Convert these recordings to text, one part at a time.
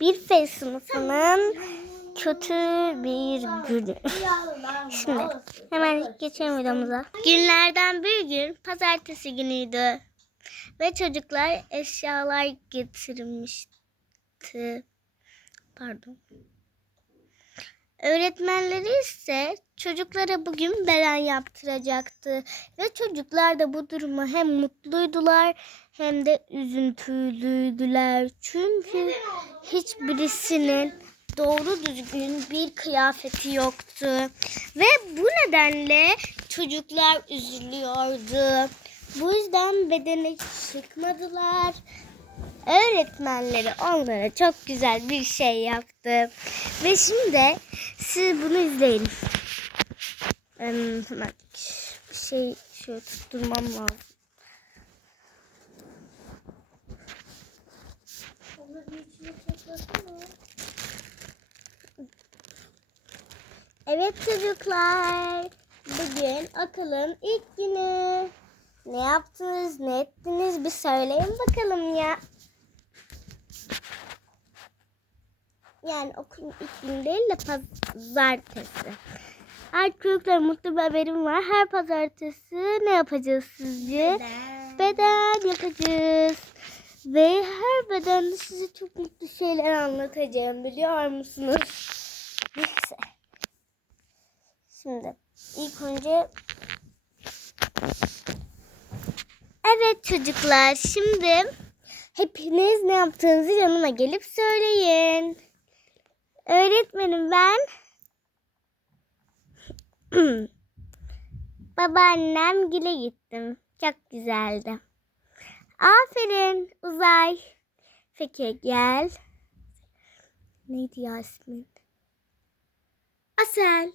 Bir F sınıfının kötü bir günü. Şimdi hemen geçelim videomuza. Günlerden bir gün pazartesi günüydü. Ve çocuklar eşyalar getirmişti. Pardon. Öğretmenleri ise çocuklara bugün beren yaptıracaktı. Ve çocuklar da bu duruma hem mutluydular hem de üzüntülüydüler. Çünkü hiçbirisinin doğru düzgün bir kıyafeti yoktu. Ve bu nedenle çocuklar üzülüyordu. Bu yüzden bedene çıkmadılar. Öğretmenleri onlara çok güzel bir şey yaptı. Ve şimdi siz bunu izleyin. Em, Hemen şey şöyle tutturmam lazım. Evet çocuklar. Bugün okulun ilk günü. Ne yaptınız, ne ettiniz bir söyleyin bakalım ya. Yani okulun ilk günü değil de pazartesi. Artık çocuklar mutlu bir haberim var. Her pazartesi ne yapacağız sizce? Beden yapacağız. Ve her bedende size çok mutlu şeyler anlatacağım biliyor musunuz? Neyse. Şimdi ilk önce Evet çocuklar şimdi hepiniz ne yaptığınızı yanıma gelip söyleyin. Öğretmenim ben babaannem gile gittim. Çok güzeldi. Aferin Uzay. Peki gel. Neydi ya ismin? Asel.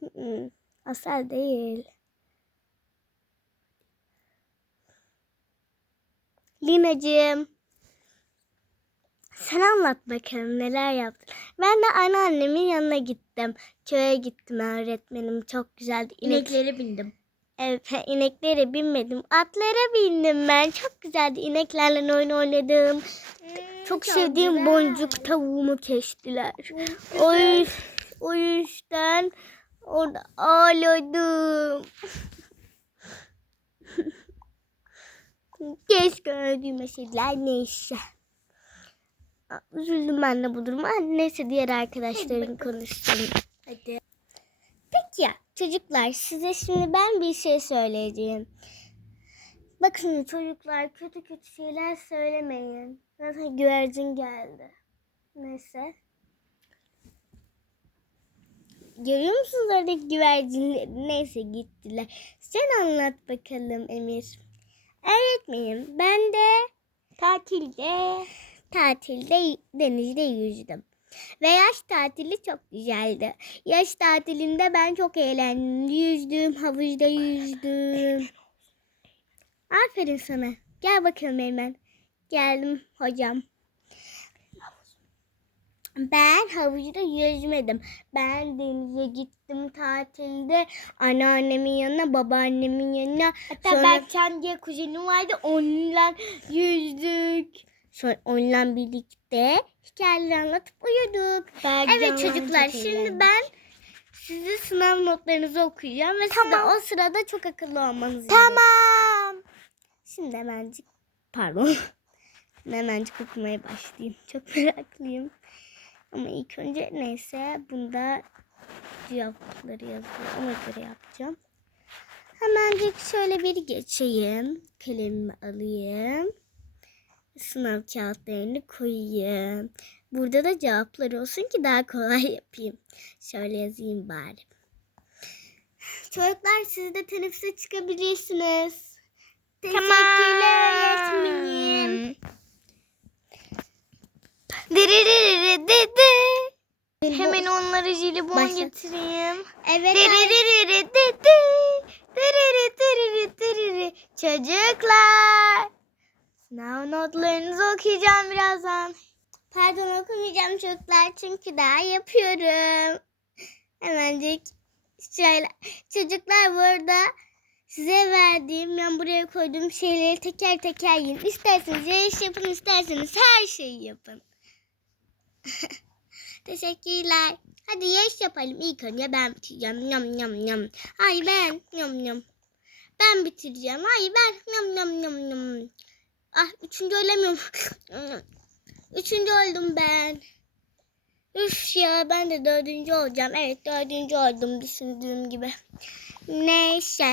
Asel değil. Lina'cığım. Sen anlat bakalım neler yaptın. Ben de anneannemin yanına gittim. Köye gittim öğretmenim. Çok güzeldi. İnek, İneklere bindim. evet, ineklere binmedim. Atlara bindim ben. Çok güzeldi. İneklerle oyun oynadım. Çok sevdiğim boncuk tavuğumu kestiler. O, yüz- o yüzden orada ağladım. Keşke öldürmeseler neyse. Üzüldüm ben de bu duruma. Neyse diğer arkadaşlarım konuşsun. Hadi. Peki ya çocuklar size şimdi ben bir şey söyleyeceğim. Bakın çocuklar kötü kötü şeyler söylemeyin. Zaten güvercin geldi. Neyse. Görüyor musunuz oradaki güvercinleri? Neyse gittiler. Sen anlat bakalım Emir. Öğretmenim ben de tatilde tatilde denizde yüzdüm. Ve yaş tatili çok güzeldi. Yaş tatilinde ben çok eğlendim. Yüzdüm, havuzda yüzdüm. Aferin sana. Gel bakalım hemen. Geldim hocam. Ben havuzda yüzmedim. Ben denize gittim tatilde. Anneannemin yanına, babaannemin yanına. Hatta Sonra- ben kendi kuzenim vardı onunla yüzdük. Sonra onunla birlikte hikayeler anlatıp uyuduk. Evet çocuklar şimdi ben size sınav notlarınızı okuyacağım ve siz de o sırada çok akıllı olmanız gerekiyor. Tamam. Şimdi hemencik pardon. Hemencik okumaya başlayayım. Çok meraklıyım. Ama ilk önce neyse bunda cevapları yazıyor. Ona göre yapacağım. Hemencik şöyle bir geçeyim. Kalemimi alayım. Sınav kağıtlarını koyayım. Burada da cevaplar olsun ki daha kolay yapayım. Şöyle yazayım bari. Çocuklar siz de teneffüse çıkabilirsiniz. Teşekkürler öğretmenim. Hemen onlara jelibon Başla. getireyim. Evet. Çocuklar. Sınav notlarınızı okuyacağım birazdan. Pardon okumayacağım çocuklar çünkü daha yapıyorum. Hemencik şöyle. Çocuklar burada size verdiğim ben buraya koyduğum şeyleri teker teker yiyin. İsterseniz yarış yapın isterseniz her şeyi yapın. Teşekkürler. Hadi yarış yapalım. İlk önce ben bitireceğim. Yam yam yam. Hayır ben. Yam yam. Ben bitireceğim. Hayır ben. Yam yam yam yam. Ah üçüncü ölemiyorum. üçüncü oldum ben. Üf ya ben de dördüncü olacağım. Evet dördüncü oldum düşündüğüm gibi. Neyse.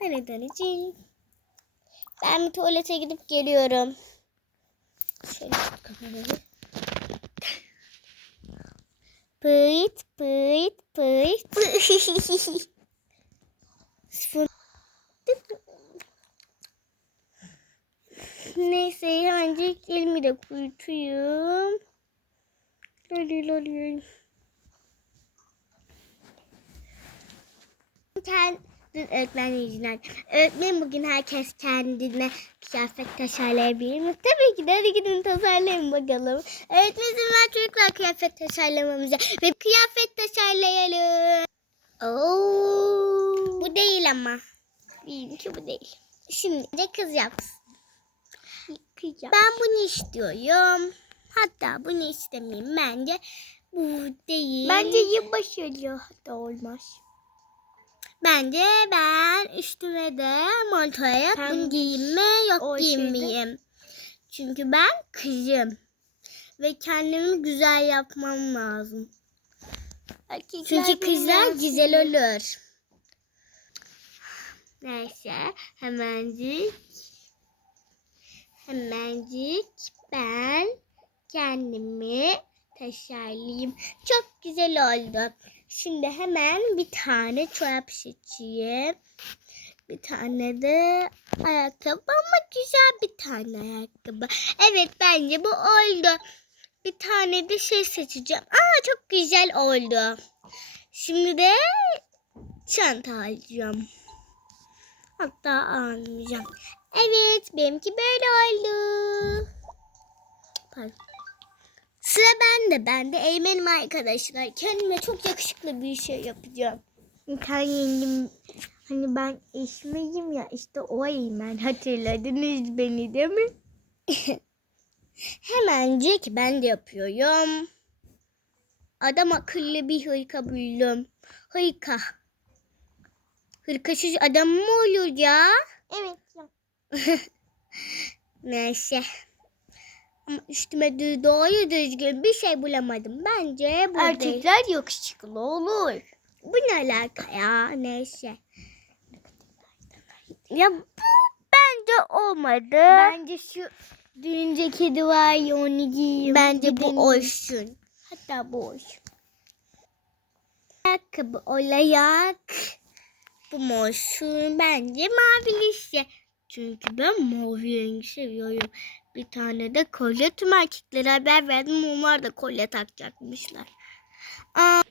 Ben döneceğim. Ben bir tuvalete gidip geliyorum. Şöyle kamerayı. Pıt pıt pıt. Sıfır. Neyse hemencik elimi de kurutayım. Loli loli. Kend, dün öğretmen yüzünden. Öğretmen bugün herkes kendine kıyafet tasarlayabilir mi? Tabii ki de hadi gidin tasarlayın bakalım. Öğretmen izin ver çocuklar kıyafet tasarlamamıza. Ve kıyafet tasarlayalım. Oo. Bu değil ama. Benimki bu değil. Şimdi de kız yapsın. Ben bunu istiyorum. Hatta bunu istemeyeyim. Bence bu değil. Bence yılbaşı. Hatta olmaz. Bence ben üstüme de montoya bunu giyeyim mi yok o giyinmeyeyim. Çünkü ben kızım. Ve kendimi güzel yapmam lazım. Çünkü kızlar güzel olur. Neyse hemencik hemencik ben kendimi tasarlayayım. Çok güzel oldu. Şimdi hemen bir tane çorap seçeyim. Bir tane de ayakkabı ama güzel bir tane ayakkabı. Evet bence bu oldu. Bir tane de şey seçeceğim. Aa çok güzel oldu. Şimdi de çanta alacağım. Hatta almayacağım. Evet benimki böyle oldu. Pardon. Sıra bende. Ben de Eymen'im arkadaşlar. Kendime çok yakışıklı bir şey yapacağım. Bir tane yengem hani ben eşmeyim ya işte o Eymen hatırladınız beni değil mi? Hemencik ben de yapıyorum. Adam akıllı bir hırka buldum. Hırka. Hırkasız adam mı olur ya? Evet. Neyse. Ama üstüme dü- doğru düzgün bir şey bulamadım. Bence bu. Erkekler yakışıklı olur. Bu ne alaka ya? Neyse. Ya bu Bence olmadı. bence şu düğün ceketi var ya onu giyeyim. Bence bu olsun. Hatta bu olsun. Ayakkabı olarak bu mu olsun? Bence mavi lise. Çünkü ben mavi rengi seviyorum. Bir tane de kolye tüm erkeklere haber verdim. Onlar da kolye takacakmışlar. Aa,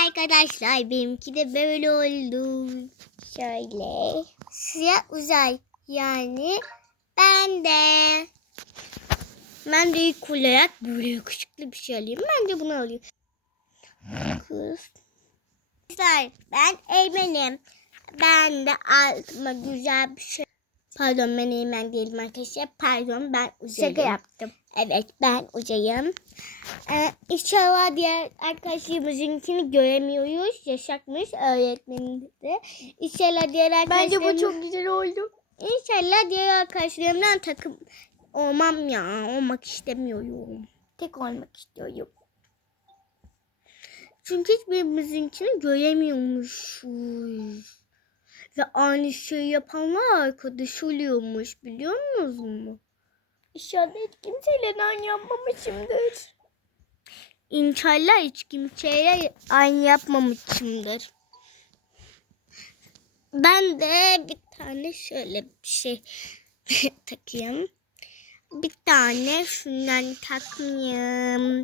arkadaşlar benimki de böyle oldu. Şöyle. Siyah uzay. Yani ben de. Ben de ilk olarak böyle yakışıklı bir şey alayım. Ben de bunu alayım. Kız. Arkadaşlar ben Eymen'im. Ben de altıma güzel bir şey. Pardon ben Eymen değilim arkadaşlar. Pardon ben Uzay'ım. Şaka yaptım. Evet ben Uzay'ım. Ee, inşallah diğer arkadaşlarımızınkini göremiyoruz. Yaşakmış öğretmenim de. İnşallah diğer Bence arkadaşlarım... bu çok güzel oldu. İnşallah diğer arkadaşlarımdan takım olmam ya. Olmak istemiyorum. Tek olmak istiyorum. Çünkü hiçbirimizinkini göremiyormuşuz. Ve aynı şey yapanlar arkadaş oluyormuş biliyor musunuz mu? İnşallah hiç kimseyle aynı yapmamışımdır. İnşallah hiç kimseye aynı yapmamışımdır. Ben de bir tane şöyle bir şey takayım. Bir tane şundan takmayayım.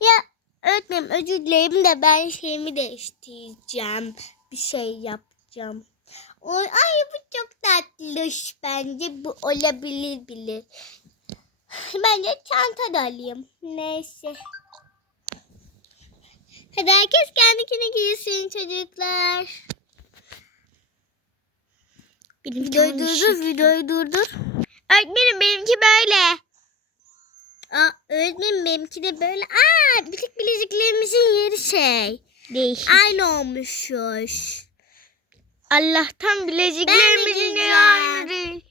Ya öğretmenim özür dilerim de ben şeyimi değiştireceğim. Bir şey yapacağım. Oy, ay bu çok tatlış bence. Bu olabilir bile. Bence çanta da alayım. Neyse. Hadi herkes kendikini giysin çocuklar. Benim videoyu durdur, videoyu durdur. Öğretmenim benimki böyle. Aa, öğretmenim benimki de böyle. Aa, bir tek bileziklerimizin yeri şey. Değişik. Aynı olmuşuz. Allah'tan aynı değil.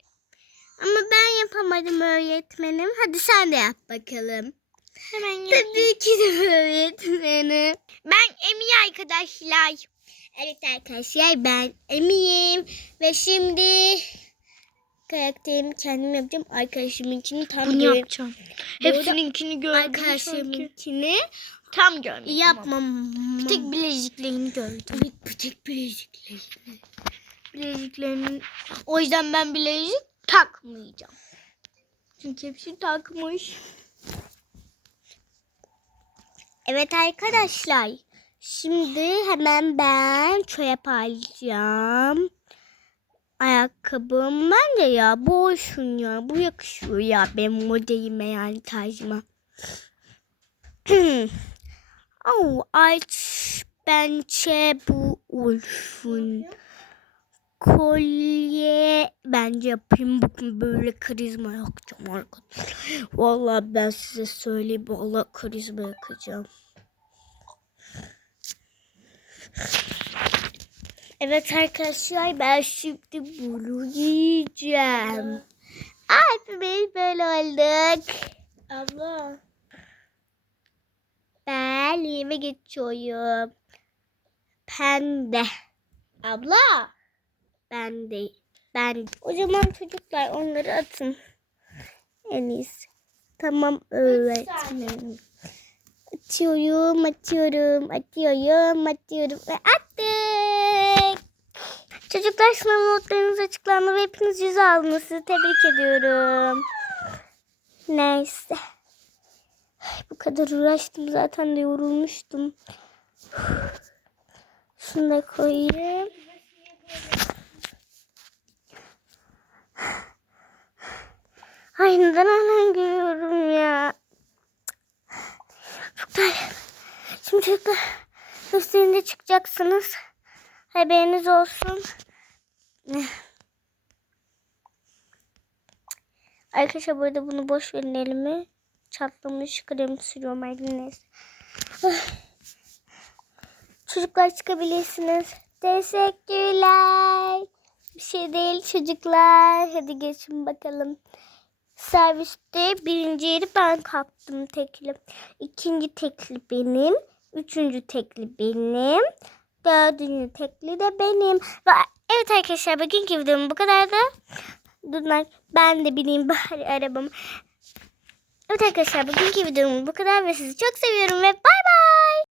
Ama ben yapamadım öğretmenim. Hadi sen de yap bakalım. Hemen yapayım. Tabii ki de öğretmenim. Ben Emiye arkadaşlar. Evet arkadaşlar ben Emi'yim. Ve şimdi karakterimi kendim yapacağım. Arkadaşımınkini tam Bunu gör- yapacağım. Hepsininkini gördüm sanki. Arkadaşımınkini Tam görmedim yapmam. Bir tek bileziklerini gördüm. Evet, bir tek bilezikleri. Bileziklerinin... O yüzden ben bilezik takmayacağım. Çünkü hepsi takmış. Evet arkadaşlar. Şimdi hemen ben çöp alacağım. Ayakkabım ben de ya boşun ya. Bu yakışıyor ya benim modelime yani tarzıma. Oh, aç bence bu olsun. Kolye bence yapayım bugün böyle karizma yakacağım arkadaşlar. Vallahi ben size söyleyeyim vallahi karizma yakacağım. Evet arkadaşlar ben şimdi bunu yiyeceğim. Ay hepimiz böyle olduk. Abla. Yeme geçiyorum. Pembe. Abla. Ben de. Ben. O zaman çocuklar onları atın. En iyisi. Tamam öğretmenim. Atıyorum, atıyorum, atıyorum, atıyorum ve attık. Çocuklar sınav notlarınız açıklandı ve hepiniz yüz aldınız. Sizi tebrik ediyorum. Neyse. Bu kadar uğraştım zaten de yorulmuştum. Şunu da koyayım. Ay neden hemen görüyorum ya. Çocuklar. Şimdi çocuklar gösterinde çıkacaksınız. Haberiniz olsun. Arkadaşlar burada bunu boş verin elimi. Çatlamış krem sürüyorum neyse. Ah. Çocuklar çıkabilirsiniz. Teşekkürler. Bir şey değil çocuklar. Hadi geçin bakalım. Serviste birinci yeri ben kaptım tekli. İkinci tekli benim. Üçüncü tekli benim. Dördüncü tekli de benim. Ve evet arkadaşlar bugünkü videom bu kadardı. Bunlar ben de bineyim bari arabamı. Evet arkadaşlar bugünkü videomu bu kadar ve sizi çok seviyorum ve bay bay.